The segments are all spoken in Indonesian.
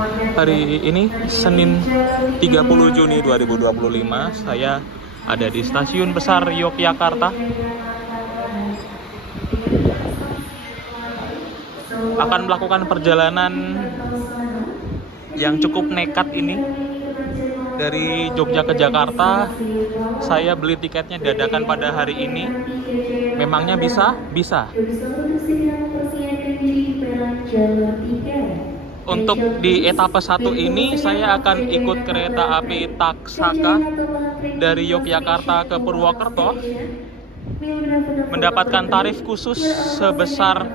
Hari ini Senin 30 Juni 2025, saya ada di Stasiun Besar Yogyakarta. Akan melakukan perjalanan yang cukup nekat ini. Dari Jogja ke Jakarta, saya beli tiketnya dadakan pada hari ini. Memangnya bisa? Bisa. Untuk di etapa 1 ini, saya akan ikut kereta api Taksaka dari Yogyakarta ke Purwokerto, mendapatkan tarif khusus sebesar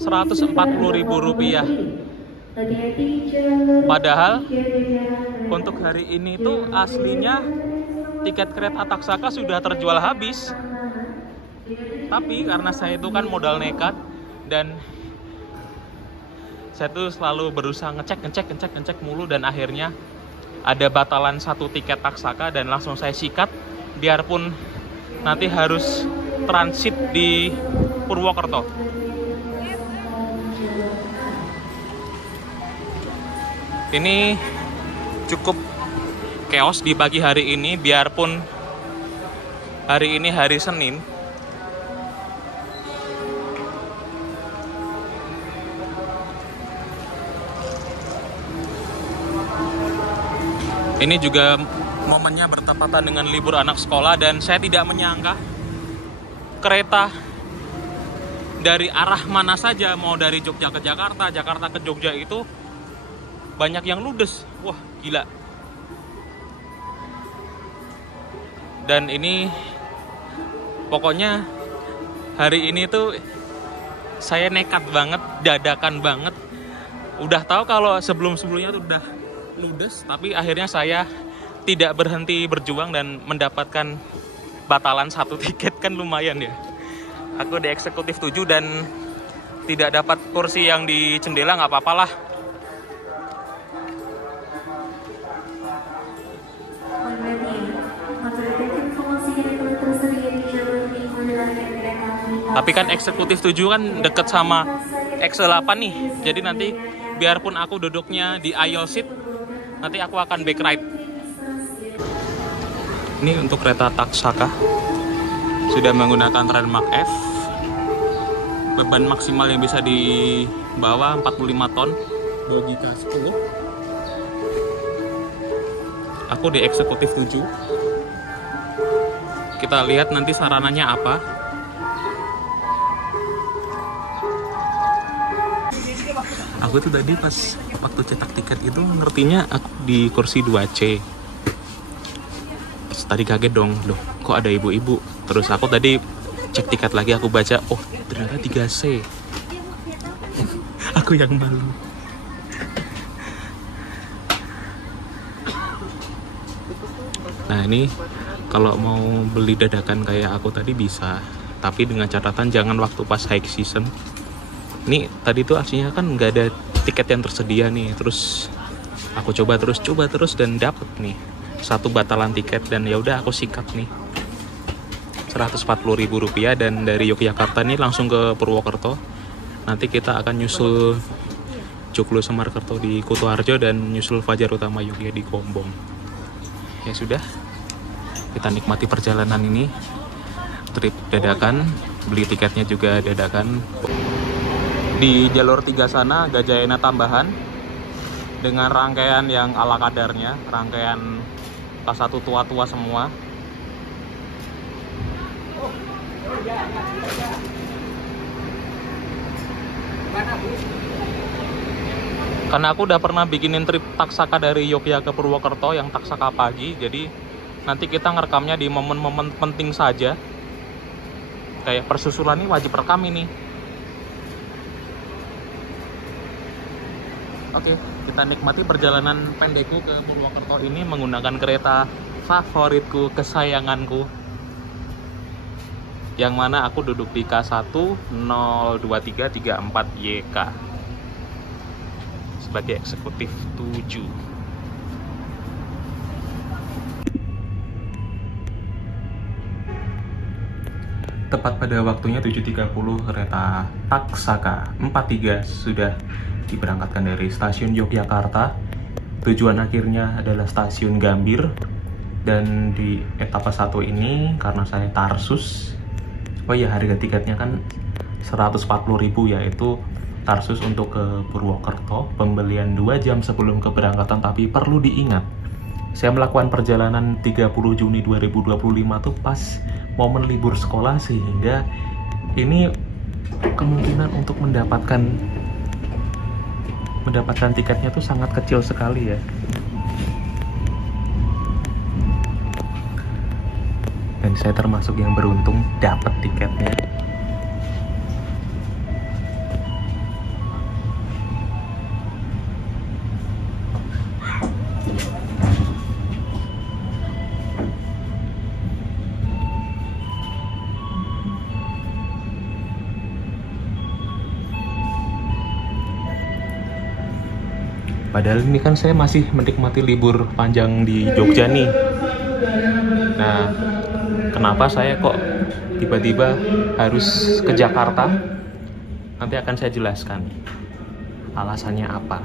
Rp140.000. Padahal untuk hari ini tuh aslinya tiket kereta Taksaka sudah terjual habis. Tapi karena saya itu kan modal nekat dan saya tuh selalu berusaha ngecek mulu, dan akhirnya ada batalan satu tiket Taksaka dan langsung saya sikat, biarpun nanti harus transit di Purwokerto. Ini cukup chaos di pagi hari ini, biarpun hari ini hari Senin. Ini juga momennya bertepatan dengan libur anak sekolah, dan saya tidak menyangka kereta dari arah mana saja, mau dari Jogja ke Jakarta, Jakarta ke Jogja itu banyak yang ludes. Wah, gila. Dan ini pokoknya hari ini tuh saya nekat banget, dadakan banget. Udah tahu kalau sebelum-sebelumnya tuh udah ludes, tapi akhirnya saya tidak berhenti berjuang dan mendapatkan batalan satu tiket. Kan lumayan ya. Aku di eksekutif 7 dan tidak dapat kursi yang di jendela, nggak apa-apalah. Tapi kan eksekutif 7 kan deket sama X8 nih. Jadi nanti biarpun aku duduknya di aisle seat, nanti aku akan back right. Ini untuk kereta Taksaka. Sudah menggunakan Landmark F. Beban maksimal yang bisa dibawa 45 ton. Logika 10. Aku di eksekutif 7. Kita lihat nanti sarananya apa. Aku tuh tadi pas waktu cetak tiket itu ngertinya aku di kursi 2C. Tadi kaget dong, loh kok ada ibu-ibu. Terus aku tadi cek tiket lagi, aku baca, oh ternyata 3C. Aku yang malu. Nah ini kalau mau beli dadakan kayak aku tadi bisa, tapi dengan catatan jangan waktu pas high season. Nih tadi tuh aslinya kan nggak ada tiket yang tersedia nih, terus aku coba terus dan dapet nih satu batalan tiket, dan ya udah aku sikat nih Rp140.000, dan dari Yogyakarta nih langsung ke Purwokerto. Nanti kita akan nyusul Joglo Semarkerto di Kutoarjo dan nyusul Fajar Utama Yogya di Gombong. Ya sudah, kita nikmati perjalanan ini, trip dadakan, beli tiketnya juga dadakan. Di jalur 3 sana Gajayana tambahan dengan rangkaian yang ala kadarnya, rangkaian kelas 1 tua-tua semua. Karena aku udah pernah bikinin trip Taksaka dari Yogyakarta ke Purwokerto yang Taksaka pagi, jadi nanti kita ngerekamnya di momen-momen penting saja. Kayak persusulan ini wajib rekam ini. Oke, kita nikmati perjalanan pendekku ke Purwokerto ini menggunakan kereta favoritku, kesayanganku. Yang mana aku duduk di K1 02334YK sebagai eksekutif 7. Tepat pada waktunya 7.30 kereta Taksaka 43 sudah diberangkatkan dari stasiun Yogyakarta. Tujuan akhirnya adalah stasiun Gambir. Dan di etapa 1 ini karena saya Tarsus, oh ya, harga tiketnya kan 140.000, yaitu Tarsus untuk ke Purwokerto, pembelian 2 jam sebelum keberangkatan. Tapi perlu diingat, saya melakukan perjalanan 30 Juni 2025 tuh pas momen libur sekolah, sehingga ini kemungkinan untuk mendapatkan tiketnya tuh sangat kecil sekali ya. Dan saya termasuk yang beruntung dapat tiketnya. Padahal ini kan saya masih menikmati libur panjang di Jogja nih. Nah, kenapa saya kok tiba-tiba harus ke Jakarta? Nanti akan saya jelaskan alasannya apa.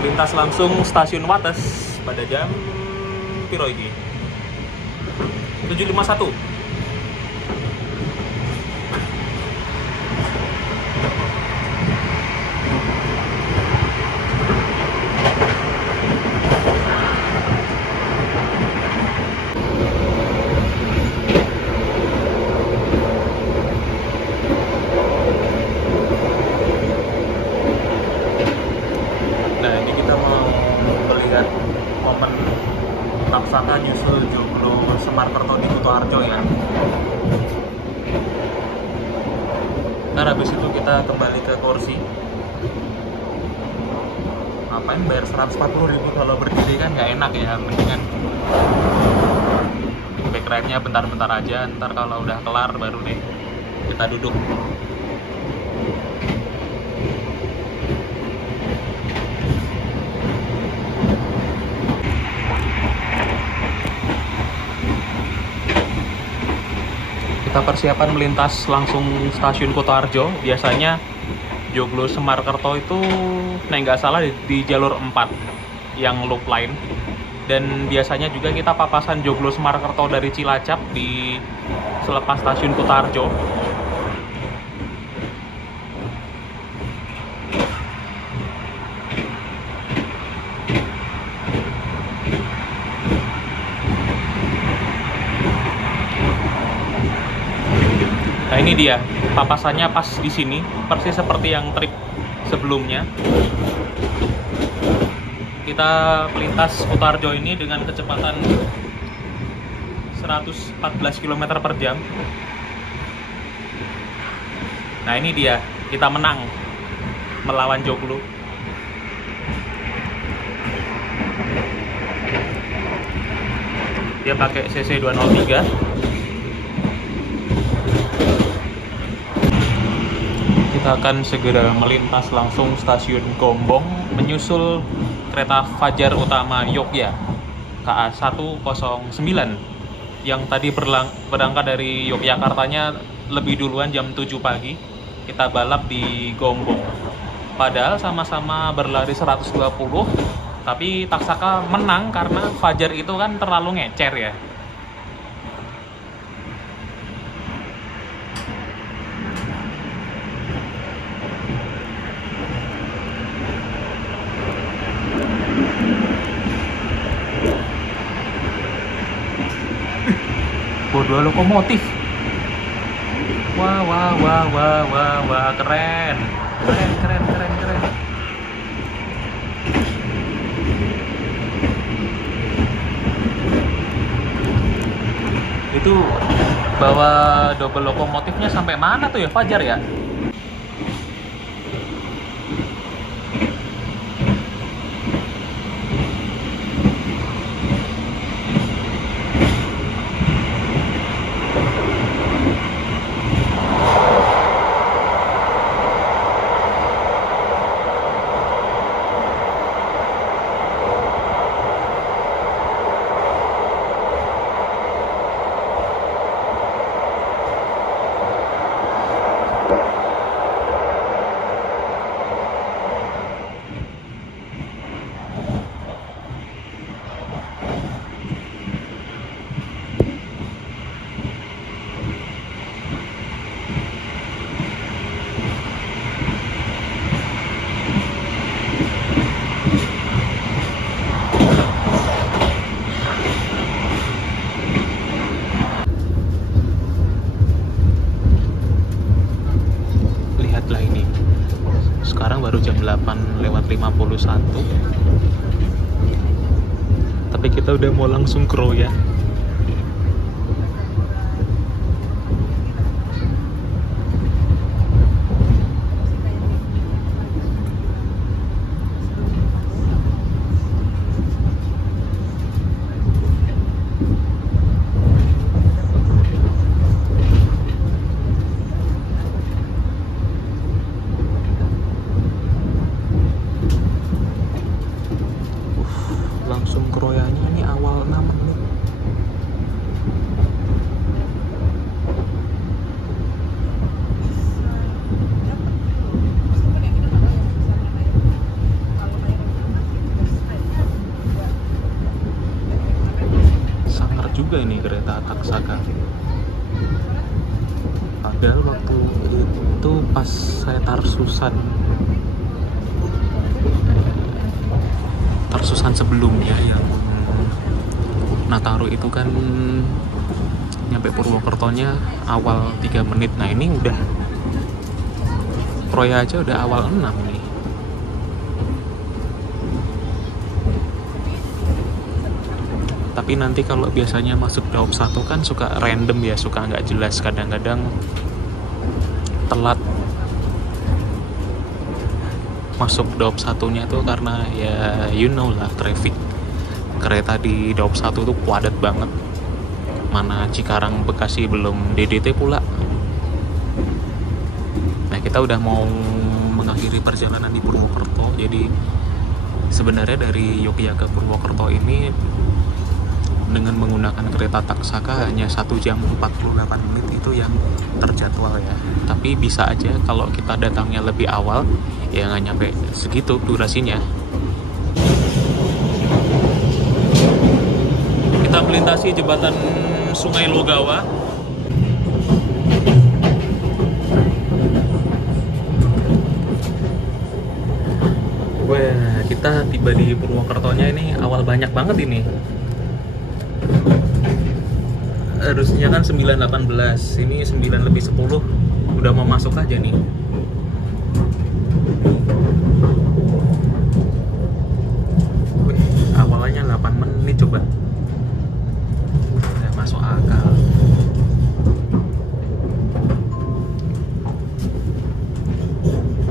Lintas langsung stasiun Wates pada jam piro iki? 7.51. Momen laksana nyusul Joglo Semarkerto di Kutoarjo ya. Ntar habis itu kita kembali ke kursi. Ngapain bayar 140.000 kalau berdiri kan nggak enak ya, mendingan back ride-nya bentar-bentar aja, ntar kalau udah kelar baru deh kita duduk. Kita persiapan melintas langsung stasiun Kutoarjo. Biasanya Joglo Semarkerto itu, nggak salah, di jalur 4 yang loop line. Dan biasanya juga kita papasan Joglo Semarkerto dari Cilacap di selepas stasiun Kutoarjo. Nah, ini dia papasannya pas di sini, persis seperti yang trip sebelumnya. Kita melintas Kutoarjo ini dengan kecepatan 114 km per jam. Nah, ini dia, kita menang melawan Joglo. Dia pakai CC 203. Kita akan segera melintas langsung stasiun Gombong, menyusul kereta Fajar Utama Yogya KA 109 yang tadi berangkat dari Yogyakartanya lebih duluan jam 7 pagi. Kita balap di Gombong. Padahal sama-sama berlari 120, tapi Taksaka menang karena Fajar itu kan terlalu ngecer ya. Dua lokomotif. Wah, keren. Keren, keren, keren, keren. Itu bawa double lokomotifnya sampai mana tuh ya, Fajar ya? Lihatlah ini. Sekarang baru jam 8:51. Tapi kita udah mau langsung Kroya. Langsung Kroyanya ini awal 6 menit. Sangar juga ini kereta Taksaka. Padahal waktu itu pas saya Tarsusan sebelumnya yang Nataru itu kan nyampe Purwokertonya awal 3 menit. Nah ini udah Kroya aja udah awal 6 nih. Tapi nanti kalau biasanya masuk Daop 1 kan suka random ya, suka nggak jelas, kadang-kadang telat masuk Daop 1-nya tuh karena ya you know lah, traffic kereta di Daop 1 tuh padat banget. Mana Cikarang Bekasi belum DDT pula. Nah kita udah mau mengakhiri perjalanan di Purwokerto. Jadi sebenarnya dari Yogyakarta ke Purwokerto ini dengan menggunakan kereta Taksaka hanya 1 jam 48 menit itu yang terjadwal ya. Tapi bisa aja kalau kita datangnya lebih awal ya nggak nyampe segitu durasinya. Kita melintasi jembatan Sungai Logawa. Wah, kita tiba di Purwokertonya ini awal banyak banget ini. Harusnya kan 9.18, ini 9:10, udah mau masuk aja nih. Wih, awalnya 8 menit coba. Udah masuk akal.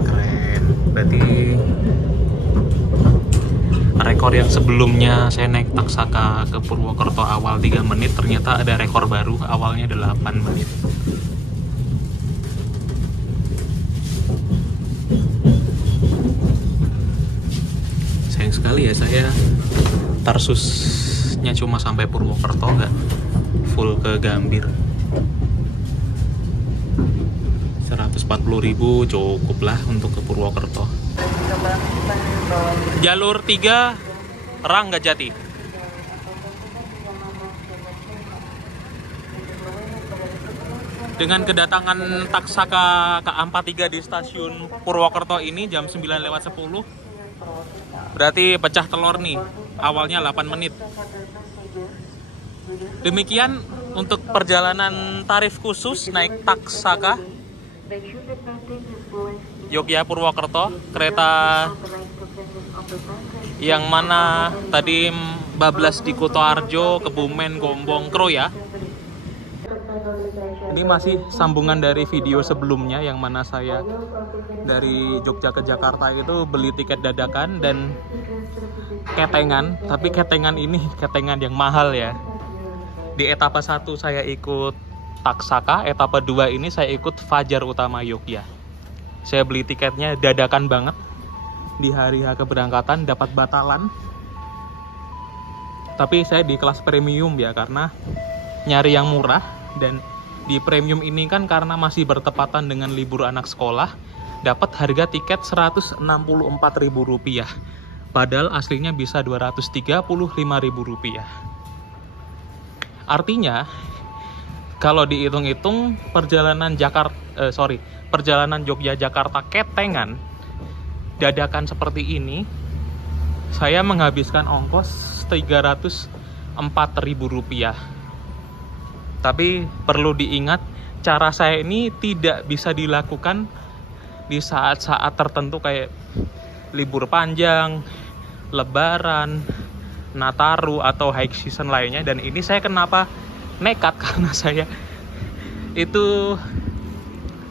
Keren, berarti rekor yang sebelumnya saya naik Taksaka ke Purwokerto awal 3 menit, ternyata ada rekor baru, awalnya 8 menit. Sayang sekali ya, saya Tarsusnya cuma sampai Purwokerto, nggak full ke Gambir. 140.000 cukup lah untuk ke Purwokerto. Jalur 3 Ranggajati. Dengan kedatangan Taksaka KA43 di stasiun Purwokerto ini jam 9:10, berarti pecah telur nih, awalnya 8 menit. Demikian untuk perjalanan tarif khusus naik Taksaka. Yogyakarta Purwokerto, kereta yang mana tadi bablas di Kutoarjo, Kebumen, Gombong, Kroya. Ini masih sambungan dari video sebelumnya yang mana saya dari Jogja ke Jakarta itu beli tiket dadakan dan ketengan, tapi ketengan ini ketengan yang mahal ya. Di etapa 1 saya ikut Taksaka, etapa 2 ini saya ikut Fajar Utama Yogyakarta. Saya beli tiketnya dadakan banget. Di hari H keberangkatan dapat batalan. Tapi saya di kelas premium ya, karena nyari yang murah. Dan di premium ini kan karena masih bertepatan dengan libur anak sekolah, dapat harga tiket Rp164.000. Padahal aslinya bisa Rp235.000. Artinya kalau dihitung-hitung perjalanan perjalanan Jogja-Jakarta ketengan dadakan seperti ini, saya menghabiskan ongkos Rp304.000. Tapi perlu diingat, cara saya ini tidak bisa dilakukan di saat-saat tertentu kayak libur panjang, Lebaran, Nataru, atau high season lainnya. Dan ini saya kenapa nekat, karena saya itu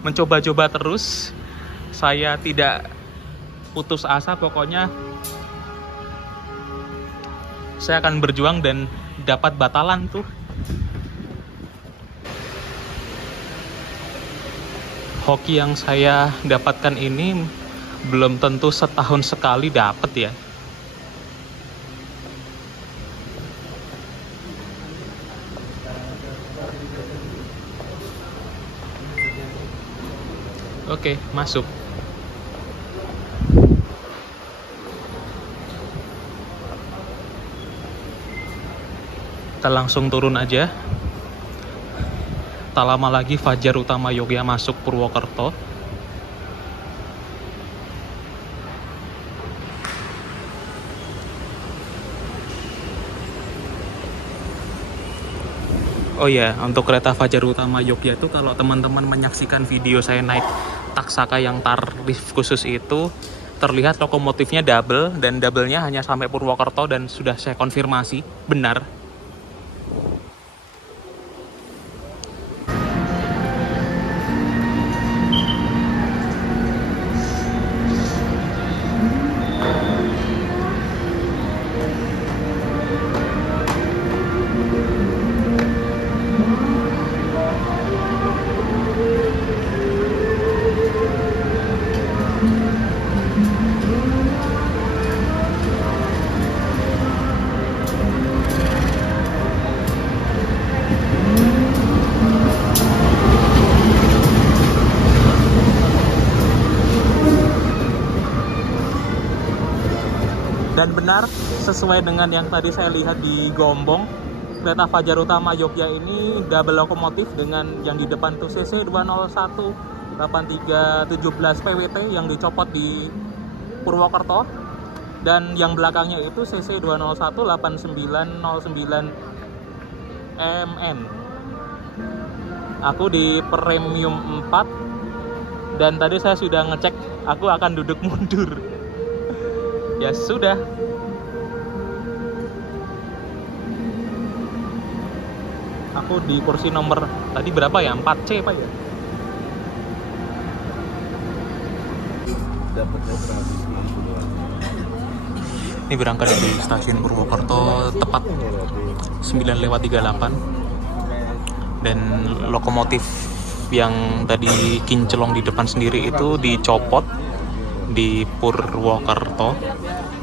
mencoba-coba terus. Saya tidak putus asa, pokoknya saya akan berjuang dan dapat batalan tuh. Hoki yang saya dapatkan ini belum tentu setahun sekali dapat ya. Oke, masuk. Kita langsung turun aja. Tak lama lagi Fajar Utama Yogyakarta masuk Purwokerto. Oh ya, untuk kereta Fajar Utama Yogyakarta itu kalau teman-teman menyaksikan video saya naik Taksaka yang tarif khusus itu, terlihat lokomotifnya double, dan double-nya hanya sampai Purwokerto, dan sudah saya konfirmasi benar. Dan benar, sesuai dengan yang tadi saya lihat di Gombong, kereta Fajar Utama Yogyakarta ini double lokomotif dengan yang di depan tuh CC 201 8317 PWT yang dicopot di Purwokerto, dan yang belakangnya itu CC 201 8909 MN. Aku di premium 4, dan tadi saya sudah ngecek aku akan duduk mundur. Ya sudah. Aku di kursi nomor tadi berapa ya? 4C Pak ya? Ini berangkat dari stasiun Purwokerto tepat 9:38. Dan lokomotif yang tadi kinclong di depan sendiri itu dicopot di Purwokerto.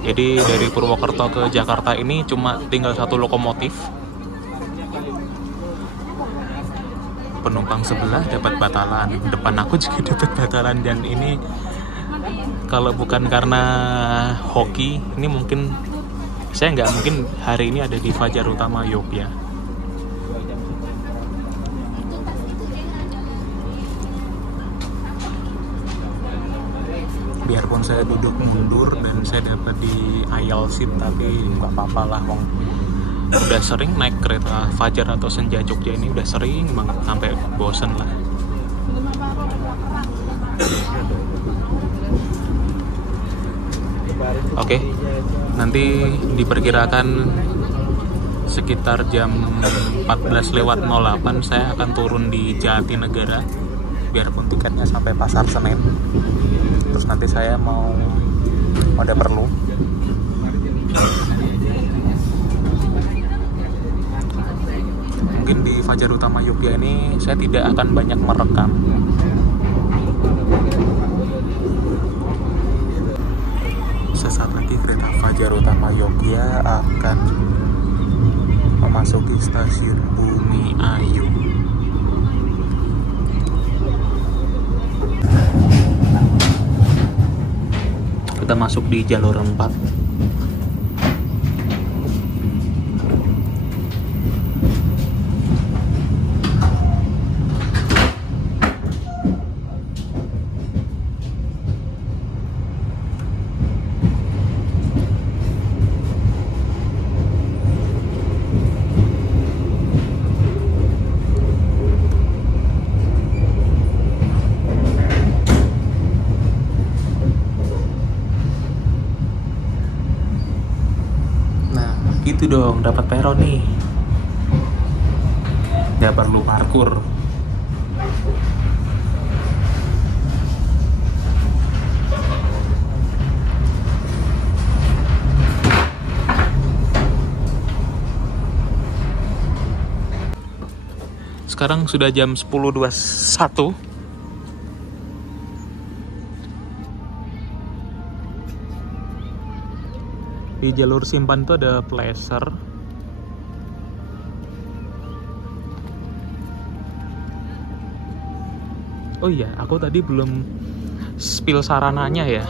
Jadi dari Purwokerto ke Jakarta ini cuma tinggal satu lokomotif. Penumpang sebelah dapat batalan, depan aku juga dapat batalan, dan ini kalau bukan karena hoki, ini mungkin saya nggak mungkin hari ini ada di Fajar Utama Yogyakarta. Biarpun saya duduk mundur dan saya dapat di aisle seat, tapi nggak apa-apa lah, wong udah sering naik kereta Fajar atau Senja Jogja ini, udah sering banget sampai bosen lah. Oke, nanti diperkirakan sekitar jam 14:08 saya akan turun di Jatinegara, biarpun tiketnya sampai Pasar Senen. Terus nanti saya mau ada perlu. Mungkin di Fajar Utama Yogya ini saya tidak akan banyak merekam. Sesaat lagi kereta Fajar Utama Yogya akan memasuki stasiun Bumi Ayu. Kita masuk di jalur 4. Gitu dong, dapat peron nih. Nggak perlu parkur. Sekarang sudah jam 10.21. Di jalur Simpan itu ada Pleasure. Oh iya, aku tadi belum spill sarananya ya.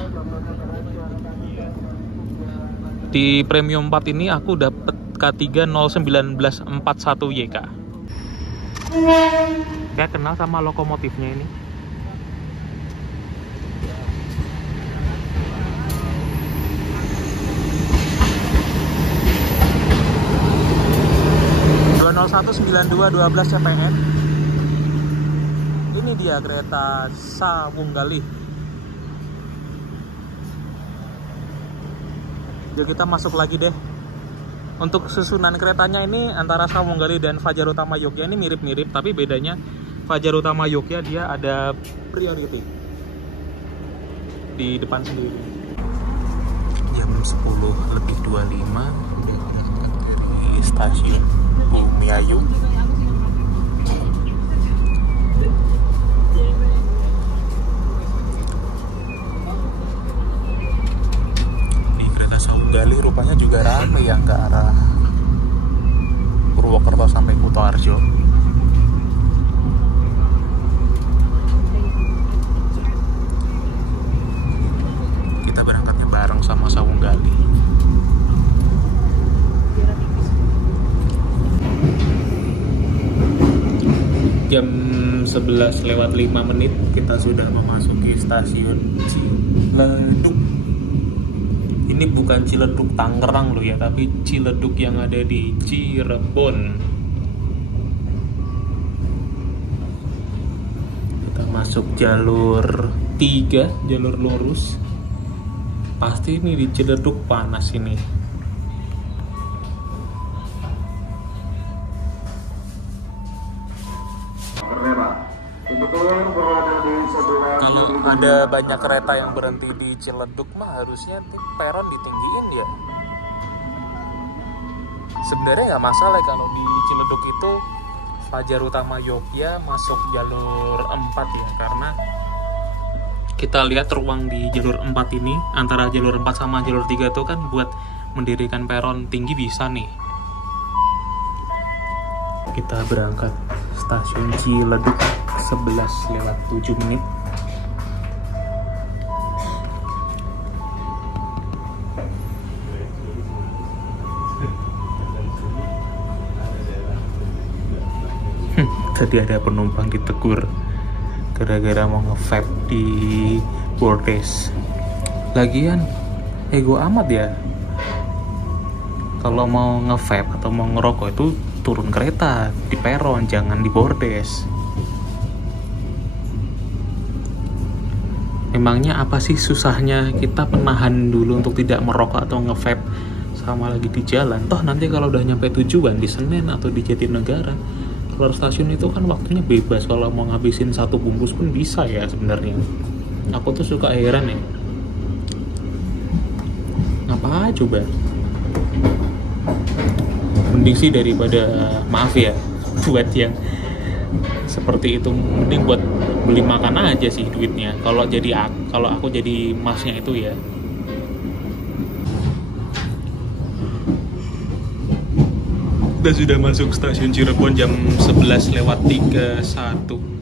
Di Premium 4 ini aku dapet K3 01941 YK. Kayak kenal sama lokomotifnya ini. CPN. Ini dia kereta Sawunggali. Yuk kita masuk lagi deh. Untuk susunan keretanya ini antara Sawunggali dan Fajar Utama Yogya ini mirip-mirip, tapi bedanya Fajar Utama Yogya dia ada priority di depan sendiri. Jam 10:25 di stasiun Bumi Ayu. Di kereta Sawunggali rupanya juga ramai yang ke arah Purwokerto sampai Kutoarjo. Kita berangkatnya bareng sama Sawunggali. Jam 11:05 kita sudah memasuki stasiun Ciledug. Ini bukan Ciledug Tangerang loh ya, tapi Ciledug yang ada di Cirebon. Kita masuk jalur 3, jalur lurus. Pasti ini di Ciledug panas ini. Kalau ada banyak kereta yang berhenti di Ciledug mah harusnya peron ditinggiin ya. Sebenarnya nggak masalah kalau di Ciledug itu Fajar Utama Yogya masuk jalur 4 ya, karena kita lihat ruang di jalur 4 ini antara jalur 4 sama jalur 3 itu kan buat mendirikan peron tinggi bisa nih. Kita berangkat stasiun Ciledug 11:07. Tadi ada penumpang ditegur gara-gara mau nge-vape di bordes. Lagian ego amat ya. Kalau mau nge-vape atau mau ngerokok itu turun kereta di peron, jangan di bordes. Emangnya apa sih susahnya kita menahan dulu untuk tidak merokok atau nge-vape sama lagi di jalan? Toh nanti kalau udah nyampe tujuan di Senen atau di Jatinegara, keluar stasiun itu kan waktunya bebas. Kalau mau ngabisin satu bungkus pun bisa ya sebenarnya. Aku tuh suka heran ya. Apa coba? Mending sih daripada, maaf ya, buat yang seperti itu, mending buat beli makan aja sih duitnya. Kalau aku jadi masnya itu ya. Kita sudah masuk stasiun Cirebon jam 11:31.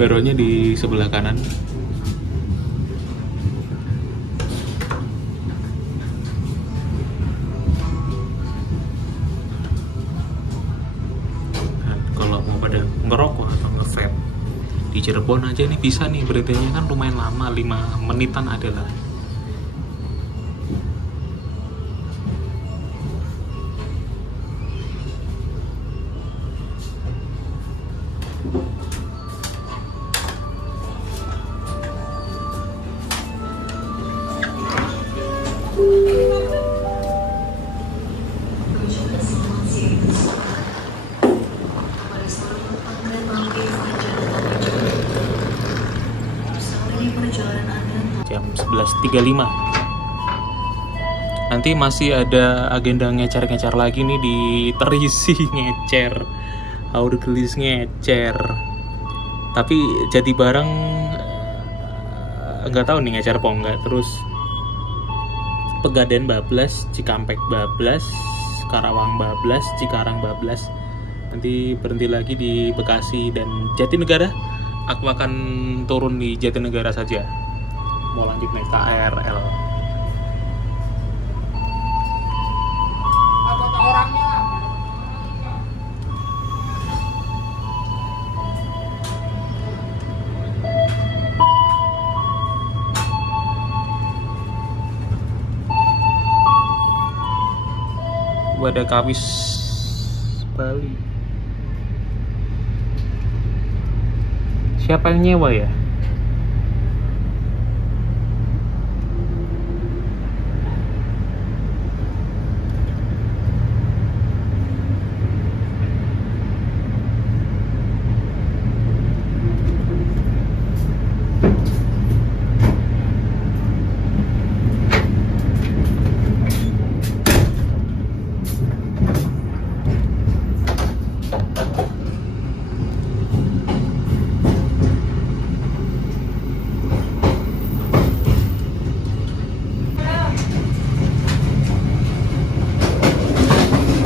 Baronya di sebelah kanan. Nah, kalau mau pada ngerokok atau nge-vape di Cirebon aja nih bisa nih, berhentinya kan lumayan lama, 5 menitan adalah. Jam 11:35. Nanti masih ada agenda ngecer-ngecer lagi nih di Terisi, ngecer, Aurgelis ngecer. Tapi jadi bareng nggak tahu nih ngecer apa enggak. Terus Pegadaian bablas, Cikampek bablas, Karawang bablas, Cikarang bablas. Nanti berhenti lagi di Bekasi dan Jatinegara. Aku akan turun di Jatinegara saja. Mau lanjut naik KRL. Wadah Kawis Bali. Siapa yang nyewa ya?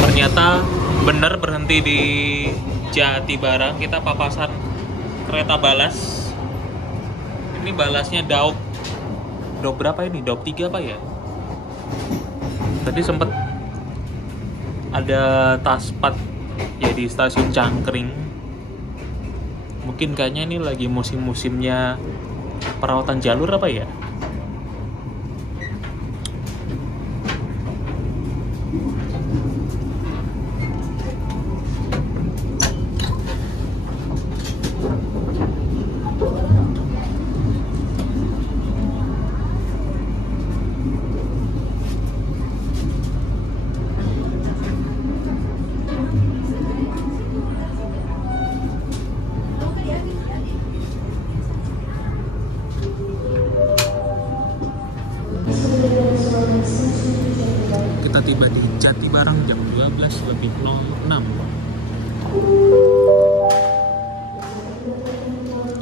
Ternyata bener berhenti di Jatibarang. Kita papasan kereta balas. Ini balasnya Daup berapa ini? Daup 3 apa ya? Tadi sempet ada Taspat ya di stasiun Cangkring. Mungkin kayaknya ini lagi musim-musimnya perawatan jalur apa ya? Kita tiba di Jatibarang jam 12:06.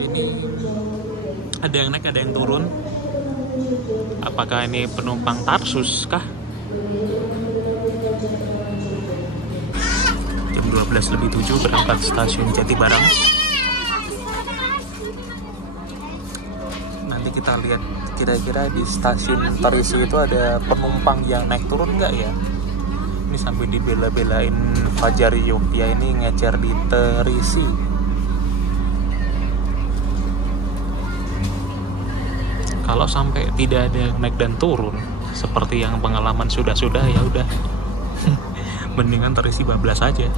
Ini ada yang naik, ada yang turun. Apakah ini penumpang Tarsus kah? Jam 12:07 berangkat stasiun Jatibarang. Nanti kita lihat kira-kira di stasiun Terisi itu ada penumpang yang naik turun nggak ya? Ini sampai dibela-belain Fajar Yogya ini ngecer di Terisi. Kalau sampai tidak ada yang naik dan turun seperti yang pengalaman sudah ya udah mendingan terisi bablas aja.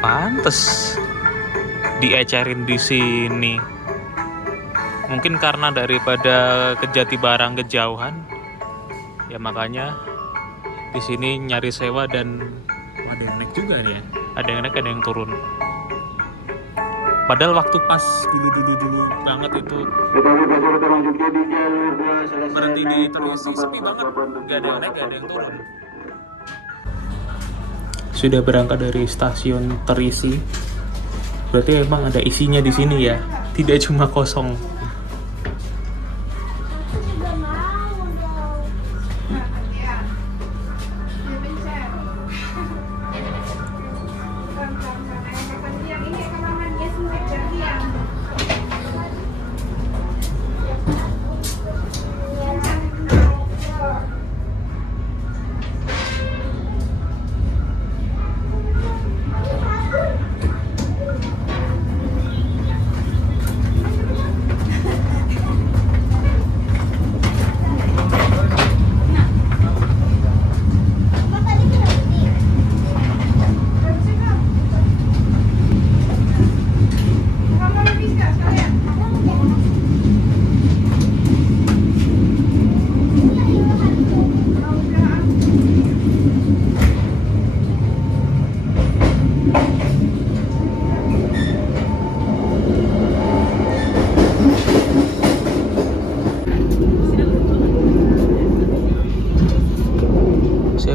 Pantes diecerin di sini. Mungkin karena daripada ke Jatibarang kejauhan, ya makanya di sini nyari sewa dan ada yang naik juga nih ya. Ada yang naik, ada yang turun. Padahal waktu pas dulu banget itu berhenti di Terisi sepi banget, nggak ada yang naik, nggak ada yang turun. Sudah berangkat dari stasiun Terisi, berarti emang ada isinya di sini ya, tidak cuma kosong.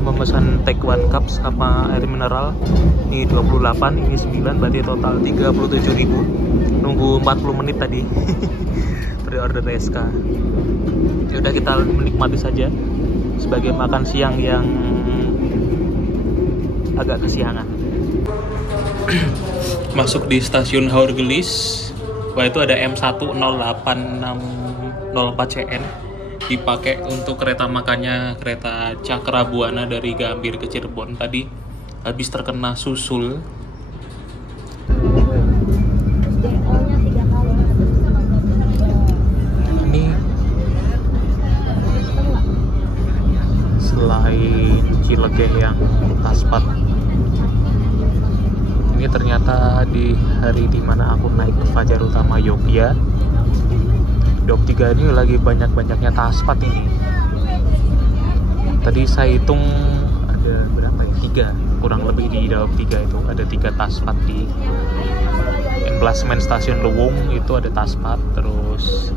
Memesan Take One Cup sama air mineral. Ini 28, ini 9, berarti total 37.000. Nunggu 40 menit tadi. Pre-order SK. Ya udah, kita menikmati saja sebagai makan siang yang agak kesiangan. Masuk di stasiun Haur Gelis. Wah, itu ada M10864CN. Dipakai untuk kereta makannya kereta Cakra Buana dari Gambir ke Cirebon. Tadi habis terkena susul. Ini selain Cilegeh yang Taspat, ini ternyata di hari dimana aku naik ke Fajar Utama Yogya, Daup 3 ini lagi banyak-banyaknya Taspat ini. Tadi saya hitung ada berapa ya? 3, kurang lebih di Daup 3 itu ada 3 Taspat. Di emplasmen stasiun Luwung itu ada Taspat, terus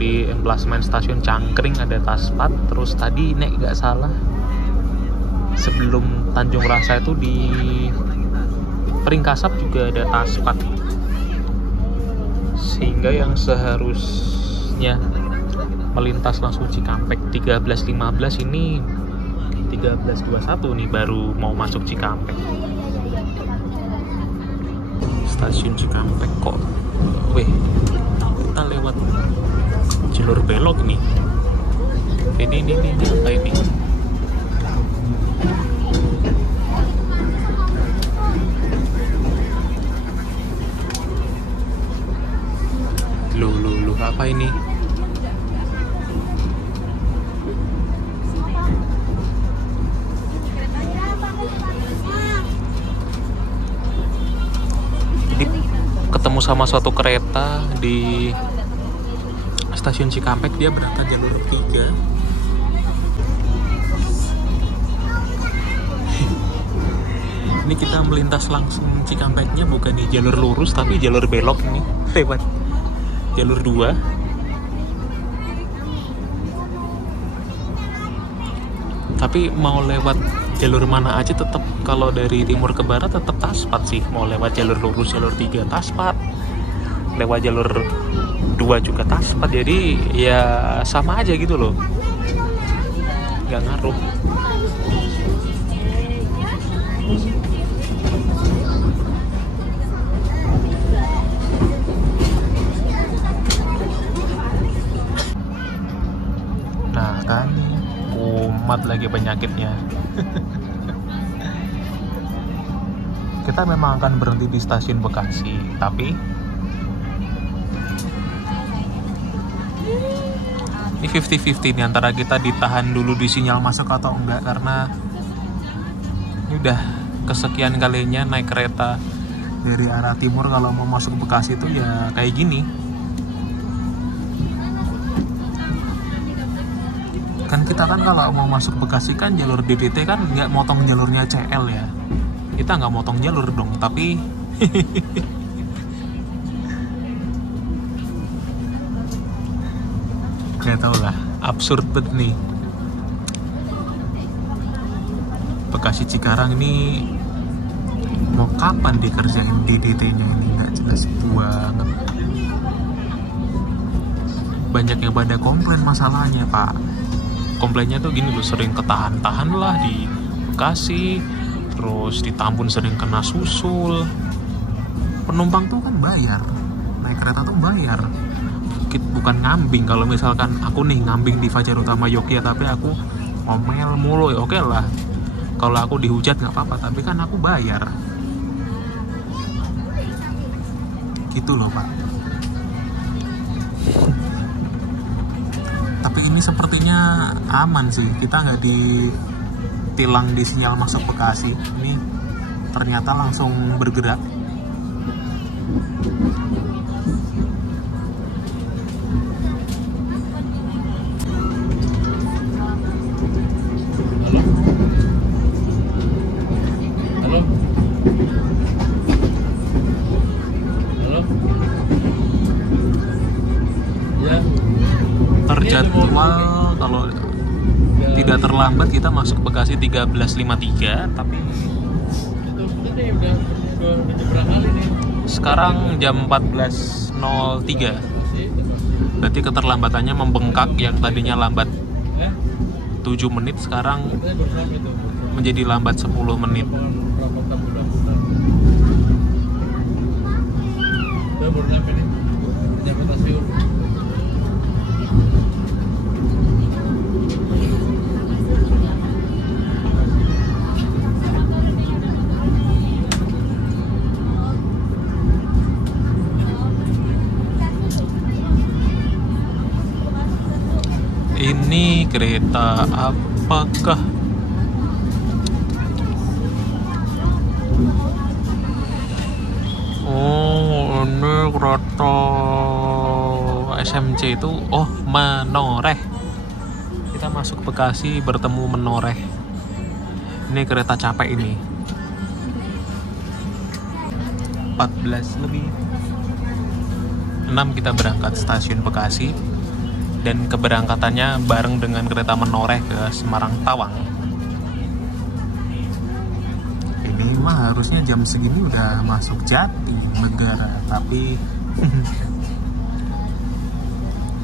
di emplasmen stasiun Cangkring ada Taspat, terus tadi nek nggak salah sebelum Tanjung Rasa itu di Peringkasap juga ada Taspat. Sehingga yang seharusnya melintas langsung Cikampek 13.15 ini 13.21 nih baru mau masuk Cikampek. Stasiun Cikampek kok. Weh, kita lewat jalur belok nih. Ini apa ini? Loh, apa ini? Jadi ketemu sama suatu kereta di stasiun Cikampek, dia berangkat jalur 3. Ini kita melintas langsung Cikampeknya bukan di jalur lurus tapi jalur belok ini, lewat jalur 2. Tapi mau lewat jalur mana aja tetap, kalau dari timur ke barat tetap Taspat sih. Mau lewat jalur lurus jalur 3 Taspat, lewat jalur 2 juga Taspat. Jadi ya sama aja gitu loh, nggak ngaruh. lagi penyakitnya. Kita memang akan berhenti di stasiun Bekasi, tapi ini 50-50 nih antara kita ditahan dulu di sinyal masuk atau enggak, karena ini udah kesekian kalinya naik kereta dari arah timur kalau mau masuk Bekasi itu ya kayak gini. Kan kita kan kalau mau masuk Bekasi kan jalur DDT kan nggak motong jalurnya CL ya. Kita nggak motong jalur dong, tapi gak tau lah, absurd banget nih. Bekasi Cikarang ini mau kapan dikerjain DDT-nya ini, nggak jelas banget. Banyak yang pada komplain masalahnya, Pak. Komplainnya tuh gini loh, sering ketahan-tahan lah di Bekasi, terus di Tambun sering kena susul. Penumpang tuh kan bayar, naik kereta tuh bayar, bukan ngambing. Kalau misalkan aku nih ngambing di Fajar Utama Yogyakarta tapi aku ngomel mulu, ya oke lah. Kalau aku dihujat nggak apa-apa, tapi kan aku bayar. Gitu loh, Pak. Tapi ini sepertinya aman sih, kita nggak ditilang di sinyal masuk Bekasi. Ini ternyata langsung bergerak. Terjadwal kalau tidak terlambat kita masuk Bekasi 13.53, tapi sekarang jam 14.03. Berarti keterlambatannya membengkak, yang tadinya lambat 7 menit sekarang menjadi lambat 10 menit. Ini kereta apakah? Oh, ini kereta SMC itu. Oh, Menoreh. Kita masuk Bekasi bertemu Menoreh. Ini kereta capek ini. 14:06 kita berangkat stasiun Bekasi. Dan keberangkatannya bareng dengan kereta Menoreh ke Semarang Tawang. Ini mah harusnya jam segini udah masuk Jatinegara, tapi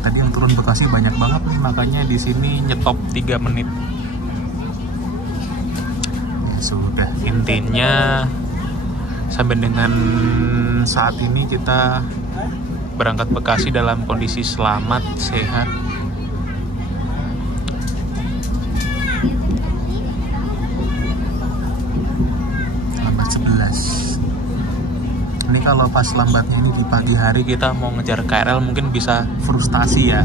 tadi yang turun Bekasi banyak banget nih, makanya di sini nyetop 3 menit. Ya sudah, intinya sampai dengan saat ini kita berangkat Bekasi dalam kondisi selamat, sehat. Lambat 11. Ini kalau pas lambatnya ini di pagi hari kita mau ngejar KRL mungkin bisa frustasi ya.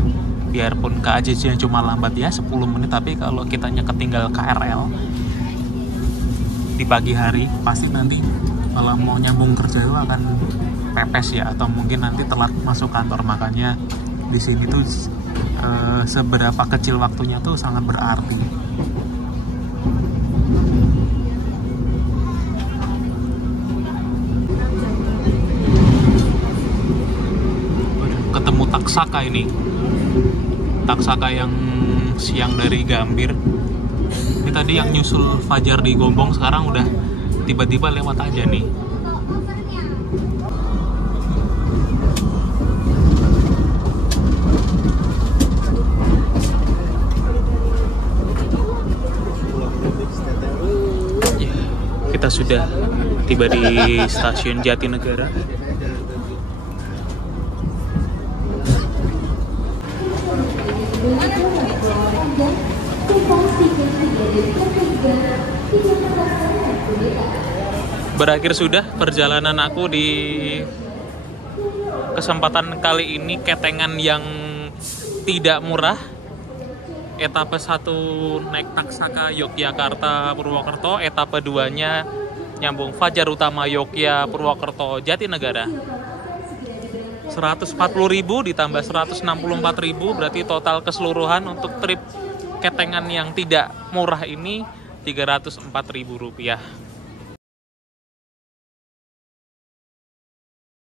Biarpun KAJJ cuma lambat ya 10 menit, tapi kalau kitanya ketinggal KRL di pagi hari, pasti nanti kalau mau nyambung kerja itu akan pepes ya, atau mungkin nanti telat masuk kantor. Makanya di sini tuh seberapa kecil waktunya tuh sangat berarti. Ketemu Taksaka ini, Taksaka yang siang dari Gambir. Ini tadi yang nyusul Fajar di Gombong, sekarang udah tiba-tiba lewat aja nih. Kita sudah tiba di stasiun Jatinegara. Berakhir sudah perjalanan aku di kesempatan kali ini, ketengan yang tidak murah. Etape 1 naik Taksaka Yogyakarta Purwokerto, etape 2-nya nyambung Fajar Utama Yogyakarta Purwokerto Jatinegara. 140.000 ditambah 164.000 berarti total keseluruhan untuk trip ketengan yang tidak murah ini Rp304.000.